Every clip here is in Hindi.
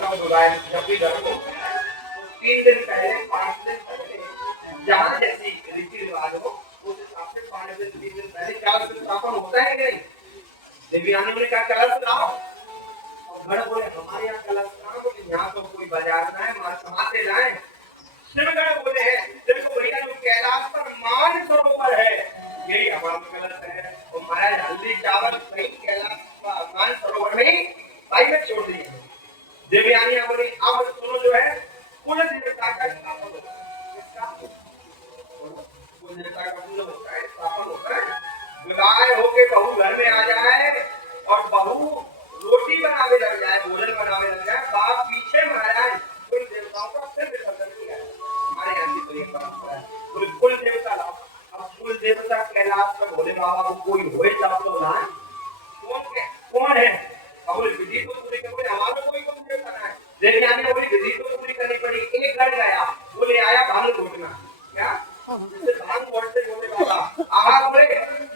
कब बुलाए जब भी घर को 3 दिन पहले 5 दिन पहले जहाँ जैसी रीति रिवाज हो उस हिसाब से 5 दिन 3 दिन पहले कलश स्थापन होता है कि नहीं। देवयानी ने कहा कलश लाओ और घर बोले हमारे यहाँ कलश लाओ, बोले यहाँ तो कोई बाजार ना है, हमारे समाते लाए। शिवगढ़ बोले हैं देखो भैया जो कैलाश पर मान सरोवर है यही हमारा कलश है, और महाराज हल्दी चावल कहीं कैलाश मान सरोवर में ही भाई में छोड़ दिए। देवयानी बोली अब सुनो जो है कुल देवता का स्थापन होता है, कुल देवता का कुल होता है स्थापन होता है। विवाह होके बहू घर में आ जाए और बहू रोटी बनावे लग जाए, भोजन बनावे लग जाए, बाप पीछे महाराज कुल देवताओं का फिर विसर्जन किया है। हमारे यहाँ की तो ये परंपरा है, कुल देवता लाओ। अब कुल देवता कैलाश पर भोले बाबा को कोई होए तब तो लाए, कौन है और विधि तो पूरी करनी, हमारा कोई कुल देवता ना है। देवयानी ने बोली विधि तो पूरी करनी पड़ी। एक घर गया बोले आया भांग घोटना, क्या जैसे भांग घोटते घोटे बाबा आहा बोले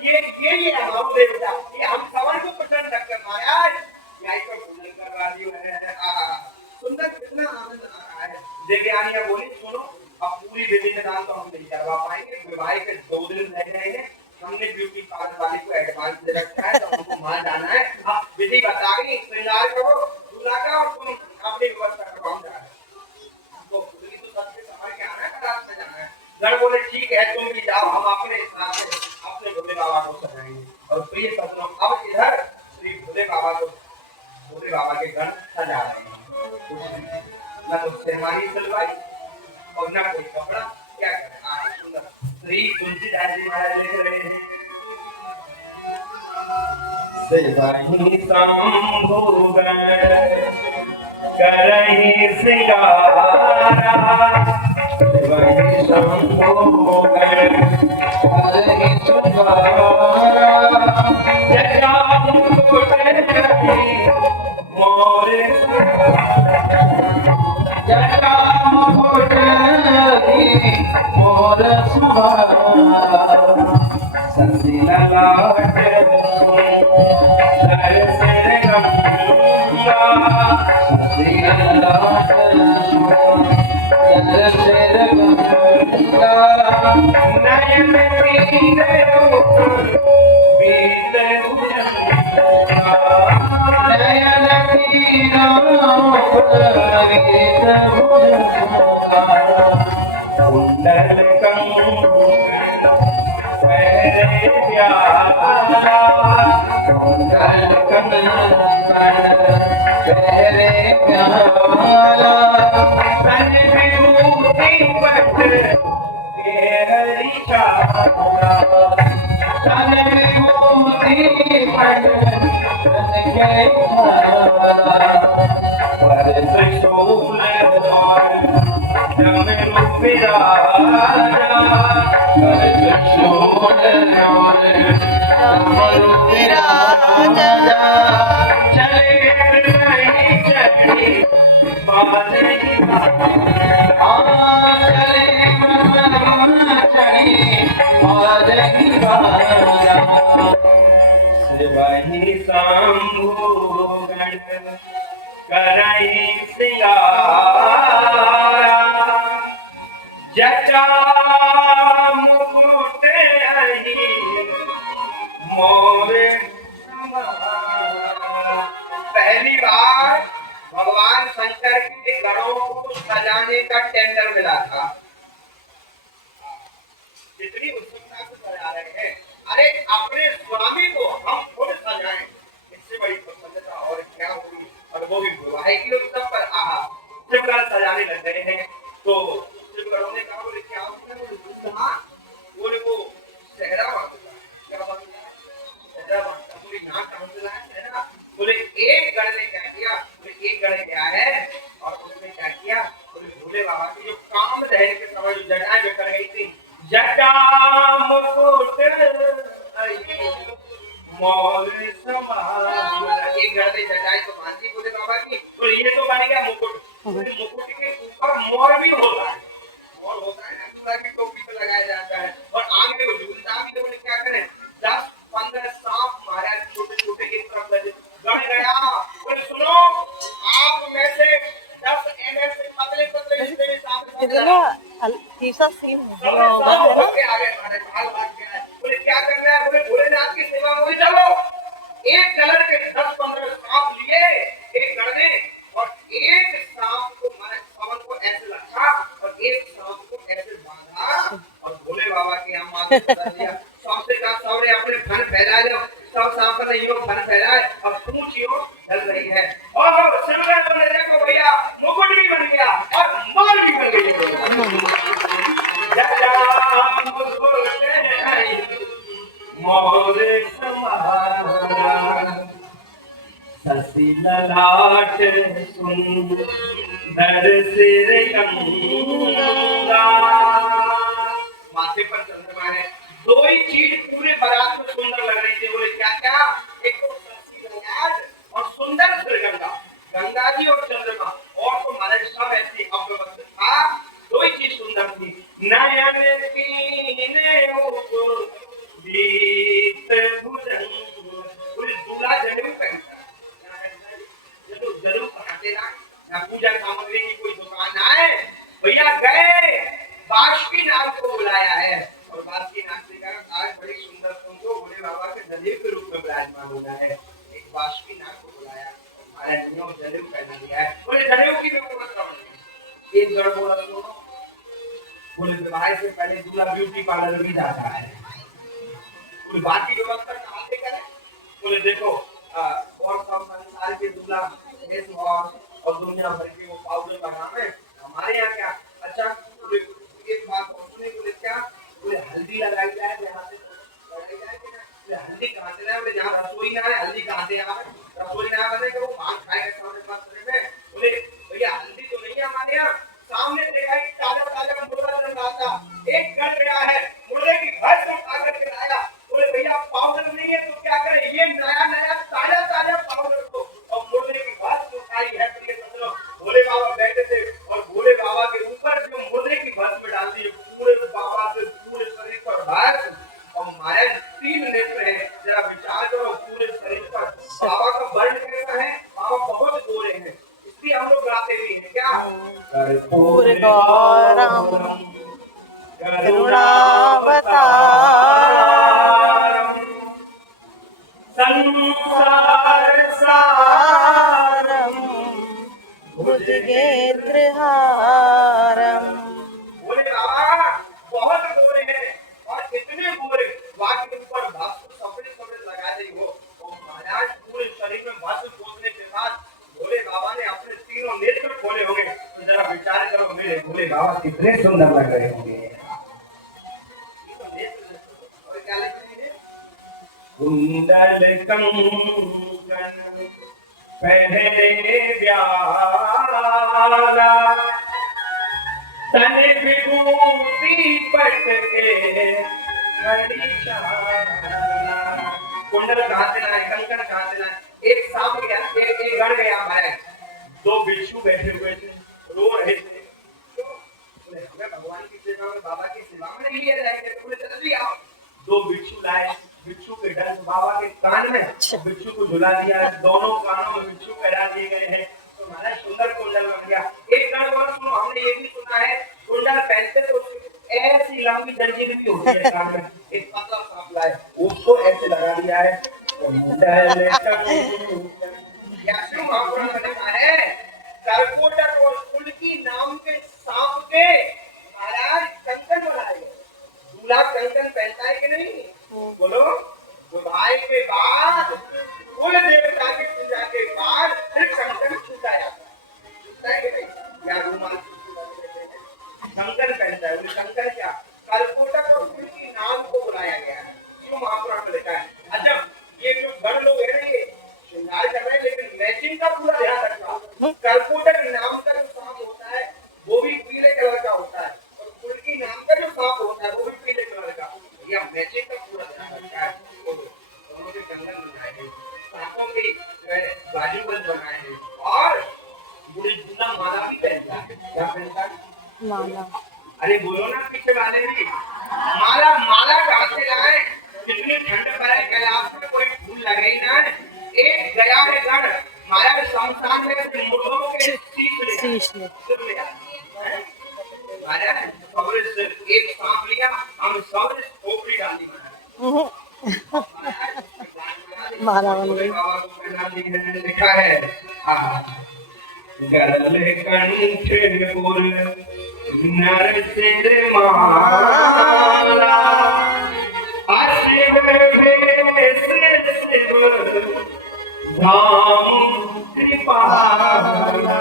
ये हमारा देवता, ये हम सवन को प्रसन्न रखकर महाराज यही पर भोजन कर रही है। सुंदर कितना आनंद आ रहा है। देवयानी बोली सुनो अब पूरी विधि विधान तो हम नहीं करवा पाएंगे, विवाह के 2 दिन रह गए हैं, हमने ब्यूटी पार्लर वाले को एडवांस दे रखा है तो हमको वहां जाना है। आप विधि बता गई श्रृंगार करो दूल्हा का और तुम अपनी व्यवस्था करो, हम जा रहे हैं। तो खुदली तो सबसे समझ के आना है, रात में जाना है। घर बोले ठीक है तुम भी जाओ, हम अपने हिसाब से अपने भोले बाबा को सजाएंगे। और प्रिय सज्जनों अब इधर श्री भोले बाबा को भोले बाबा के घर सजा रहे हैं, न तो सेहमानी सलवाई और न कोई कपड़ा, क्या करें सुंदर श्री तुलसीदास जी महाराज लिख रहे हैं सेवाही संभोग करहि सिंगारा, सेवाही संभोग करहि सिंगारा, जटा मुकुट मोर जटा मुकुट मोर सुहारा, संधि ललाट धर सिर गंगा, संधि ललाट धर सिर गंगा, नयन तीरे बीत भुजंगा, नयन तीरा बीत भुजंगा, कुंडल कंगन पैरे प्याला, कुंडल कंगन पैरे प्याला, तन विभूति पट केरली चाला, तन विभूति पट केरली चाला, पर त्रिशूल और डमरू विराजा, पर त्रिशूल और डमरू विराजा, चले नहीं चली बात नहीं चले चली बात नहीं शिवाही शंभुगण करहि सिंगारा, जटा मुकुट मोर पहली बार भगवान शंकर के घरों को सजाने का टेंडर मिला था। जितनी उत्सुकता से सजा रहे हैं, अरे अपने स्वामी को हम खुद सजाएं, इससे बड़ी प्रसन्नता और क्या होगी। और वो भी विवाह के उत्सव पर शिवगढ़ सजाने लग गए हैं। तो शिवगढ़ों ने कहा बोले क्या बोले वो सहरा बांधता है, क्या बांधता है सहरा बांधता, बोले यहाँ कहाँ से लाया सहरा, बोले एक गढ़ ने क्या किया, बोले एक गढ़ गया है और उसने क्या किया, बोले भोले बाबा की जो काम दहन के समय जो जटाएं जो कर गई थी, जटा मुकुट मोर समारा, एक गढ़ ने जटाएं तो बांधी भोले बाबा की, तो ये तो बन गया मुकुट। मुकुट के ऊपर मोर भी होता है, मोर होता है ना, दूल्हा की टोपी पे लगाया जाता है और आग में वो झूलता भी, तो बोले क्या करें 10-15 सांप महाराज छोटे छोटे एक तरफ लगे गड़ गया। बोले सुनो आप में से अगला तीसरा सीन हुआ होगा है ना। बोले क्या करना है, बोले भोलेनाथ की सेवा में चलो। एक कलर के 10-15 सांप लिए एक गढ़ में, और एक सांप को मारे पवन को ऐसे रखा और एक सांप को ऐसे बांधा और भोले बाबा के यहाँ माथे पर दिया। सबसे कहा सबने अपने फन फैला लो, सब सांप नहीं हो फन फैलाए और पूछियो ढल रही है। और सिमरन बोले देखो भैया मुकुट भी बन गया और माल भी बन गई। मोरे समारा ससी ललाट सुंदर सिर गंगा। माथे पर चंद्रमा है। दो ही चीज पूरे बारात में सुंदर लग रही थी। बोले क्या क्या? एक तो ससी ललाट और सुंदर सिर गंगा, गंगा जी और चंद्रमा, और तो हमारे सब ऐसी अव्यवस्थित था। दो ही चीज सुंदर थी। नयन कीने गीत भुजंग। बोले दूल्हा जनेऊ पहनता है, जब जनेऊ पहनाते ना पूजा सामग्री की कोई दुकान आए, भैया गए बासुकीनाथ को बुलाया है और बासुकीनाथ ने कहा आज बड़ी सुंदर तुमको भोले बाबा के जनेऊ के रूप में विराजमान होना है। एक बासुकीनाथ को बुलाया, महाराज ने जनेऊ पहना दिया है। बोले जनेऊ की व्यवस्था बनी। एक गढ़ बोला सुनो, बोले विवाह से पहले दूल्हा ब्यूटी पार्लर भी जाता है। बोले बाकी व्यवस्था कहाँ से करें? बोले देखो और सब संसार के दूल्हा फेस वॉश और दुनिया भर के वो पाउडर बनावे, हमारे यहाँ क्या? अच्छा एक बात और सुने। बोले क्या? बोले हल्दी लगाई जाए जहाँ से लगाई जाए कि ना? बोले हल्दी कहाँ से लाए? बोले जहाँ रसोई ना है हल्दी कहाँ से आवे? रसोई ना बने कि वो भांग खाएगा सामने पास में। बोले भैया हल्दी तो नहीं है हमारे यहाँ। सामने देखा कि ताजा ताजा मुर्गा जन्म आता, एक गढ़ गया है, मुर्गे की भर को आकर के लाया। बोले भैया पाउडर नहीं है तो क्या करें? ये नया नया ताजा ताजा पाउडर को और मुर्गे की भर को खाई है। भोले बाबा बैठे थे और भोले बाबा के ऊपर जो मुर्गे की भर में डाल दी पूरे बाबा से पूरे शरीर पर भार। और हमारे 3 नेत्र है, जरा विचार करो पूरे शरीर पर बाबा का वर्ण कैसा है? बाबा बहुत गोरे हैं, इसलिए हम लोग गाते भी हैं क्या? कर्पूर गौरम करुणावतारम संसार सारम भुजगेन्द्रहारम। बोले बाबा बहुत गोरे हैं और इतने गोरे वाक के ऊपर भस्म सफेद लगा दी हो। और महाराज पूरे शरीर में भस्म पोतने के बाद भोले बाबा ने अपने तीनों नेत्र खोले होंगे। तो जरा विचार करो मेरे भोले बाबा कितने सुंदर लग रहे होंगे। और क्या लिखते हैं? कुंडल कंकण पहने व्याला तन विभूति पट के कुंडल कहाँ से लाए, कंकण कहाँ से लाए? एक सांप गया, एक गढ़ गया हमारे, 2 बिच्छू बैठे हुए थे, रो रहे थे। बोले हमें भगवान की सेवा में बाबा की सेवा में नहीं लिया जाएंगे। बोले जल्दी आओ। 2 बिच्छू लाए, बिच्छू के डंक बाबा के कान में, बिच्छू को झुला दिया, दोनों कानों में बिच्छू पहरा दिए गए हैं। तो हमारा सुंदर कुंडल बन गया। एक गढ़ और सुनो, हमने ये भी सुना है कुंडल पहनते तो ऐसी लंबी जंजीर भी होती है कान में। एक पतला सांप लाए, उसको ऐसे लगा दिया है। कुंडल याशिव महापुराण में लिखा है कर्कोटक और कुंडकी नाम के सांप के महाराज कंकन बनाए। दूल्हा कंकन पहनता है कि नहीं? बोलो विवाह के बाद कुल देवता की पूजा के बाद फिर कंकन छूटा जाता है कि नहीं? या रुमाल कंकन पहनता है। कंकन क्या? कर्कोटक और कुंडकी नाम को बुलाया गया है, जो महापुराण में लिखा है। अच्छा ये जो गढ़ लोग है ना, ये श्रृंगार कर रहे हैं लेकिन मैचिंग का पूरा ध्यान रखना। कर्कोटक नाम का जो सांप होता है वो भी पीले कलर का होता है और कुंडकी नाम का जो सांप होता है वो भी पीले कलर का। या मैचिंग का पूरा ध्यान रखा है। दोनों के कंगन बनाए हैं, सांपों के बाजूबंद बनाए हैं और बूढ़ी दूल्हा माला भी पहनता है। क्या पहनता है? माला। अरे बोलो ना पीछे वाले भी। माला माला कहाँ से लाए? कितनी ठंड पड़े, कैलाश में कोई फूल लगे ही ना। एक गया है गढ़, हमारा शमशान में मुर्गों के शीश ले महाराज सबरे से एक सांप लिया, हम सबरे खोपड़ी डाल दी माला बन गई। बाबा को पहना दी, लिखा है गले कंठ पुर नर सिर माला, अशिव भेष शिव धाम कृपाला।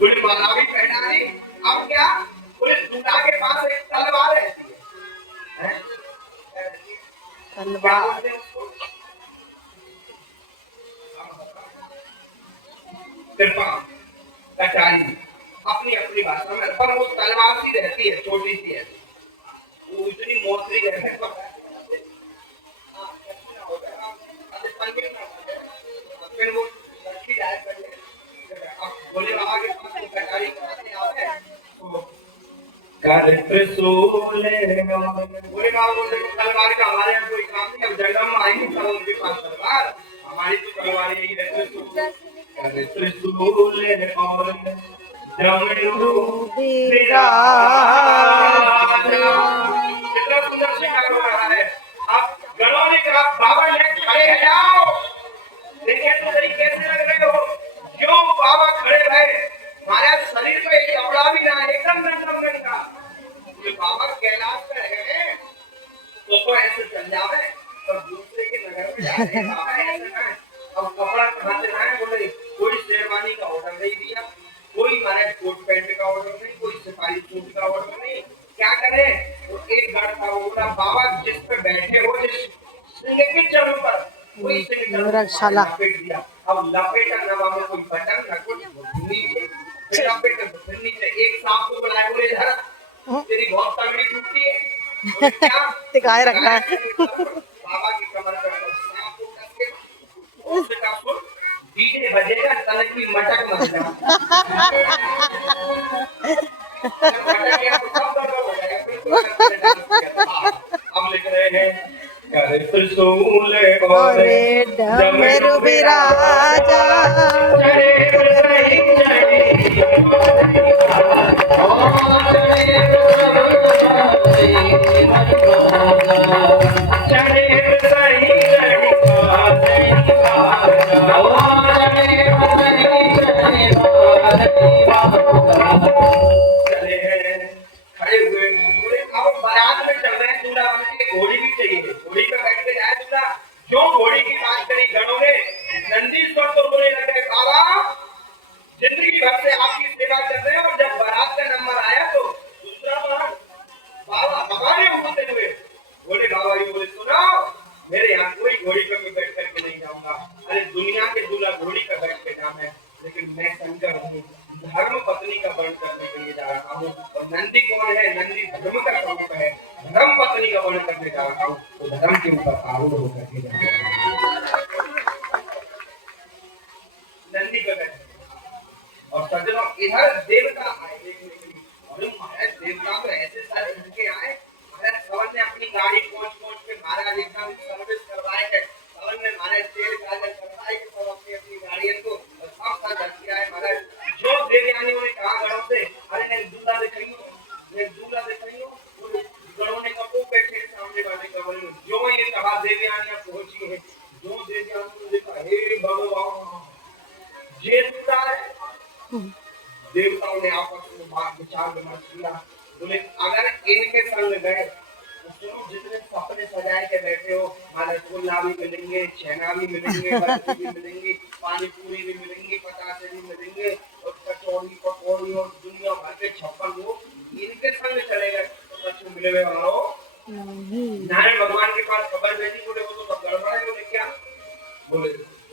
बोले माला भी पहना दी, अब क्या बोले दूल्हा के पास एक तलवार रहती है, क्या तलवार बोलते हैं उसको? कृपा कटारी अपनी अपनी भाषा में, पर वो तलवार सी रहती है, छोटी सी है, वो इतनी मोटी रहती है, फिर वो लड़की जाए पहले, अब बोले बाबा के पास वो कटारी कराने आते हैं, तो कर त्रिशूल बोले बाबा बोलते तलवार का हमारे यहाँ कोई काम नहीं, अब जगह में आएंगे तब उनके पास तलवार, हमारी तो तलवार यही है त्रिशूल, त्रिशूल और डमरू विराज। कितना सुंदर शिकार हो रहा है। अब गणों ने कहा बाबा ये खड़े हैं जाओ, देखिए तो सही कैसे लग रहे हो, क्यों बाबा खड़े रहे, हमारे शरीर पे एक कपड़ा भी ना, एकदम नंगा का, बाबा कैलाश पे रहे तो ऐसे चल जावे, और दूसरे के नगर में जा रहे बाबा ऐसे ना, अब कपड़ा कहाँ से लाए, बोले कोई शेरवानी का ऑर्डर नहीं दिया, कोई हमारे कोट पैंट का ऑर्डर नहीं, कोई सिपाही सूट का ऑर्डर नहीं, क्या करे, तो एक गढ़ था, वो बोला बाबा जिस पे बैठे हो, जिस सिंह के चरणों पर कोई सिंह लपेट दिया, अब लपेटा ना वहां में कोई बटन ना कुछ नीचे, फिर लपेटा फिर नीचे, एक सांप को बुलाया, बोले इधर तेरी बहुत तगड़ी टूटी है, बोले क्या दिखाए रखना है। बाबा की कमर पर सांप को कस के उससे का सुन डीजे बजेगा, तरह की मटक मच जाए, मटक गया तो सब दर्द हो जाएगा, फिर तो अब लिख रहे हैं कर त्रिशूल और डमरू विराजा, घोड़ी भी चाहिए, घोड़ी पे बैठ के जाए दूल्हा, क्यों घोड़ी की बात करी गणों ने, नंदीश्वर तो बोले लगे बाबा जिंदगी भर से आपकी सेवा कर रहे हैं, और जब बारात का नंबर आया तो दूसरा बार बाबा हमारे होते हुए बोले बाबा ये बोले सुनो मेरे यहाँ कोई घोड़ी पे मैं बैठ करके नहीं जाऊंगा, अरे दुनिया के दूल्हा घोड़ी पे बैठ के जाना है, लेकिन मैं शंकर हूँ, धर्म पत्नी का वर्ण करने के लिए जा रहा हूँ, और नंदी कौन है, नंदी धर्म का स्वरूप है, धर्म पत्नी का वर्ण करने जा रहा हूँ, तो धर्म के ऊपर आरूढ़ होकर के जा रहा हूँ, नंदी पे बैठ। और सज्जनों इधर देवता आए देखने के लिए, और महाराज देवता तो ऐसे सारे लड़के आए, महाराज सवन ने अपनी गाड़ी पहुंच के महाराज एकदम सर्विस करवाए है, सवन ने महाराज तेल काजल करवाए कि सब अपनी अपनी गाड़ियों को साफ साफ रखी आए, महाराज जो देवयानियों ने कहा गणों से अरे ने दूल्हा दिखाइयो, ने दूल्हा दिखाइयो, गणों ने कपू बैठे सामने वाले कमरे में, जो ये कहा देवयानियां पहुंची है, जो देवयानियों ने कहा हे भगवान ये दूल्हा है, देवताओं ने आपस में बात विचार विमर्श किया, बोले अगर इनके संग गए तो सुनो जितने सपने सजाए के बैठे हो, हमारे फूलना भी मिलेंगे, छेना भी मिलेंगे, बर्फी भी मिलेंगी, पानी पूरी भी मिलेंगी, पतासे भी मिलेंगे, और कचौड़ी पकौड़ी और दुनिया भर के 56 लोग इनके संग चले गए तो सच में मिले हुए हो नारायण भगवान के पास खबर भेजी, बोले वो तो सब गड़बड़ है, बोले क्या, बोले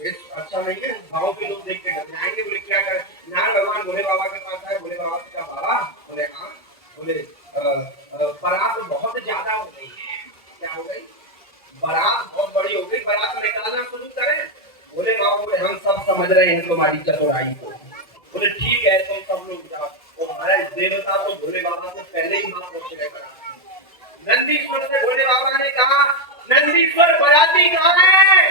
अच्छा नहीं है, गाँव के लोग देख के डर जाएंगे, बोले क्या करें, नारायण भगवान भोले बाबा के पास आए, भोले बाबा से कहा बाबा, बोले हाँ, बोले बारात बहुत ज्यादा हो गई है, क्या हो गई, बारात बहुत बड़ी हो गई, बारात निकालना शुरू करें, बोले बाबा बोले हम सब समझ रहे हैं तुम्हारी चतुराई को, बोले ठीक है तुम सब लोग जाओ, तो हमारे देवता तो भोले बाबा से पहले ही वहां पहुंच गए बारात, नंदीश्वर से भोले बाबा ने कहा नंदीश्वर बराती कहाँ है,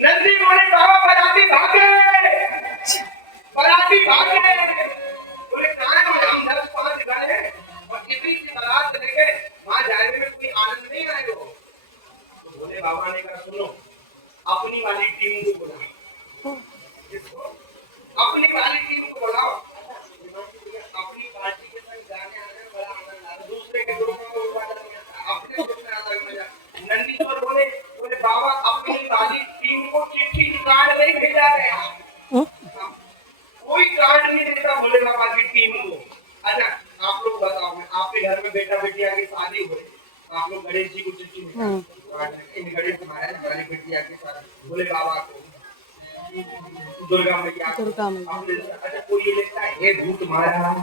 नंदी बोले बाबा बराती भागे, बराती भागे, दिया गया। कोई कार्ड नहीं देता भोले बाबा की टीम को। अच्छा आप लोग बताओ, मैं आपके घर में बेटा बेटिया की शादी हो, आप लोग गणेश जी को चिट्ठी इन गणेश महाराज वाली बेटिया के साथ भोले बाबा को, दुर्गा मैया को, अच्छा कोई ये लिखता है हे भूत महाराज,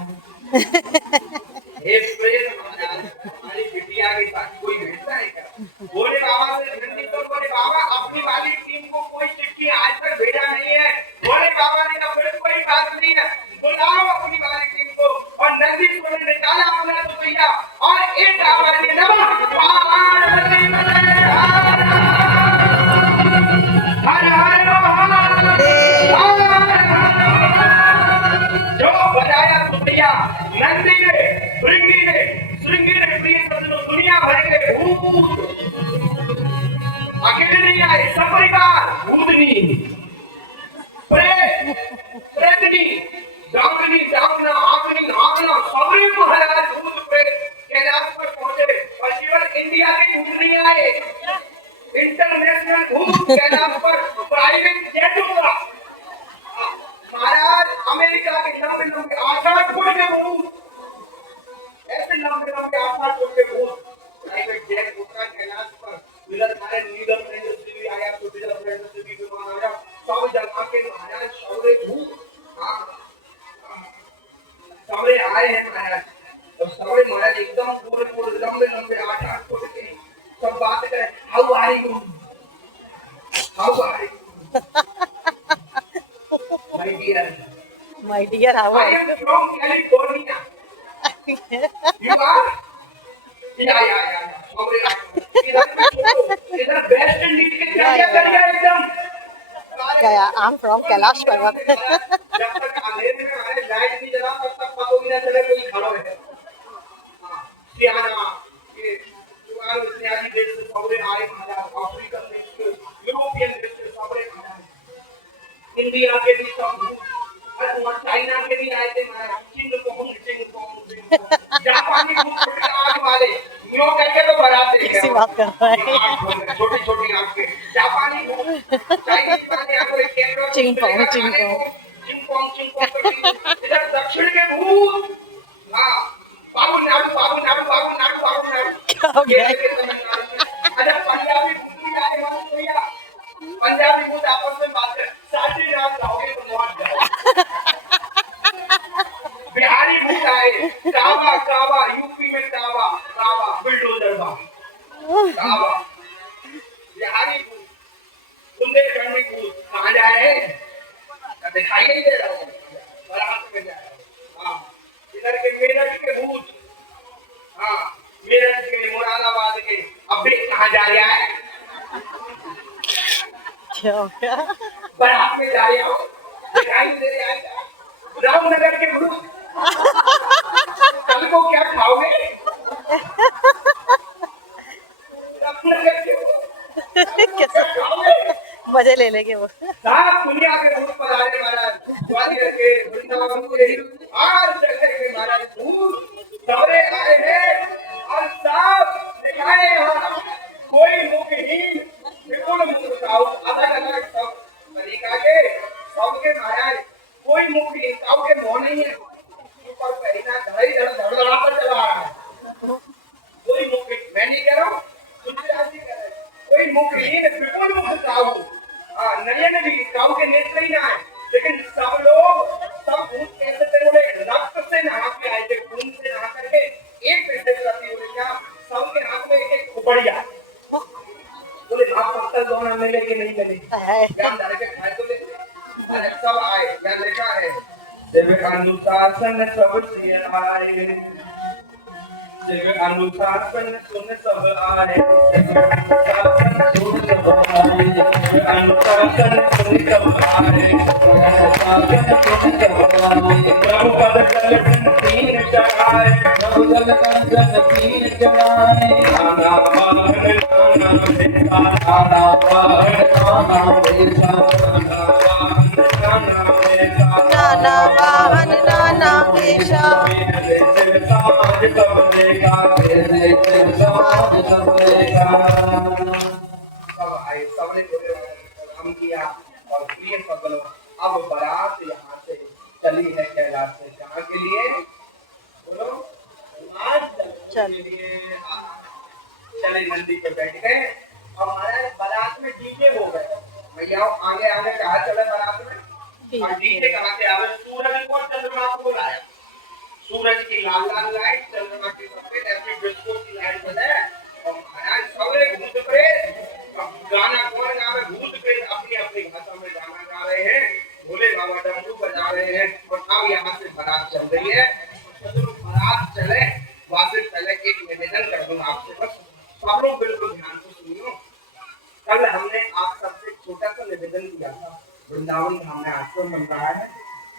हे प्रेत महाराज हमारी बिटिया के साथ कोई भेजता है क्या? भोले बाबा से विनती तो भोले बाबा अपनी वाली टीम को कोई चिट्ठी आज तक भेजा नहीं है। भोले बाबा ने कहा फिर कोई बात नहीं है, बुलाओ अपनी वाली टीम को। और नंदी को निकाला अपना तो भैया और एक आवाज में नमः हर हर जो बजाया तो भैया नंदी ने श्रृंगी ने प्रिय सज्जनों दुनिया भर के भूत अकेले नहीं आए, सपरिवार भूतनी प्रेतनी डाकनी डाकना आगनी आगना सबरे महाराज भूत प्रेत कैलाश पर पहुंचे। और केवल इंडिया के भूत नहीं आए, इंटरनेशनल भूत कैलाश पर प्राइवेट जेट हुआ महाराज। अमेरिका के लंबे लंबे 8 फुट के भूत, ऐसे लंबे लंबे 8 फुट के भूत प्राइवेट जेट उतरा कैलाश पर। इधर हमारे लीडर फ्रेंड से भी आया, तो लीडर फ्रेंड से भी विमान आया, सब जगह के महाराज सौरे भूत सौरे आए हैं महाराज। और सौरे महाराज एकदम पूरे लंबे लंबे 8 फुट के सब बात करें, how are you My dear, how I am from California. You are? Yeah. इधर वेस्ट इंडीज के क्या एकदम Yeah, I'm from Kailash Parvat. जब तक अंधेरे में हमारे लाइट नहीं जला तब तक पता ही ना चले कोई खड़ा है। सियाना ये जुगाड़ इत्यादि देश से सबरे आए महाराज, अफ्रीकन देश से, यूरोपियन देश से सबरे महाराज, इंडिया के भी सब, और चाइना के भी आए थे महाराज, चीन को जापानी भूत आग वाले न्यू करके तो बनाते हैं। कैसी बात कर रहा है? छोटी आंख के जापानी भूत, चाइनीज वाले आंख के कैमरा चिंगपोंग इधर दक्षिण के भूत, हाँ बाबू नाडू क्या हो गया? अच्छा पंजाबी भूत भी आए भैया, पंजाबी भूत आपस में बात कर, साथी रात रहोगे तो मौत जाओ। बिहारी भूत आए, कावा यूपी में कावा बुलडोजर कावा बिहारी भूत, बुंदेलखंड में भूत कहाँ जा रहे हैं? दिखाई नहीं दे रहा हूँ, बारात में जा रहा हूँ। हाँ इधर के मेरठ के भूत, हाँ मेरठ के मुरादाबाद के, अब कहाँ जा रहा है? क्या बारात में जा रहा हूँ, दिखाई दे रहा है। रामनगर के भूत, कल को क्या खाओगे? रामनगर के कैसे मजे ले लेंगे वो। दुनिया के भूत पधारे महाराज, ग्वालियर के, वृंदावन के, हर जगह के महाराज भूत सबरे आए हैं और सब दिखाए यहाँ। कोई मुखहीन बिल्कुल मुस्कुराओ, अलग सब तरीका के सबके महाराज, कोई मुखहीन सबके मुंह नहीं है, ऊपर पहना धड़ाई धड़धड़ा पर चला रहा है। कोई मुखहीन, मैं नहीं कह रहा हूँ, तुलसीदास जी कह रहे हैं, कोई मुखहीन बिल्कुल मुस्कुराओ, नयन भी काऊ के नेत्र ही ना है, लेकिन सब लोग सब भूत कैसे थे बोले, रक्त से नहा के आए थे, खून से नहा करके एक पैसे करती बोले क्या, सबके हाथ में एक खुपड़िया, बोले आप पत्थर दोनों मिले कि नहीं मिले, ज्ञान डाल के खाए तो लेते, अरे सब आए, क्या लिखा है, देव अनुशासन सब से आए, देव अनुशासन सुन सब आए, अनुशासन सुन सब आए, प्रभु पद कलशन तीन चढ़ाए, नाना वाहन नाना पेशा, सबने हम किया और प्रिय अब बारात यहाँ से चली है कैलाश से, कहाँ के लिए बोलो, चल। के लिए। चले नंदी पे बैठ गए और महाराज बारात में डीजे हो गए। भैया आगे आगे कहा चले बारात में, और डीजे कहाँ से आवे, सूरज को चंद्रमा को लाया, सूरज की लाल लाल लाइट, चंद्रमा की सफेद, ऐसी डिस्को की लाइट बजाए और महाराज सवेरे भूत प्रेत, अब गाना कौन गा रहे, भूत प्रेत अपनी अपनी भाषा में गाना गा रहे हैं, भोले बाबा डमरू बजा रहे हैं, और अब यहाँ से बारात चल रही है। तो बारात चले वहां से पहले एक निवेदन कर दूं आपसे, बस आप लोग बिल्कुल ध्यान से सुनियो। कल हमने आप सबसे छोटा सा निवेदन किया था, वृंदावन धाम में आश्रम बन रहा है,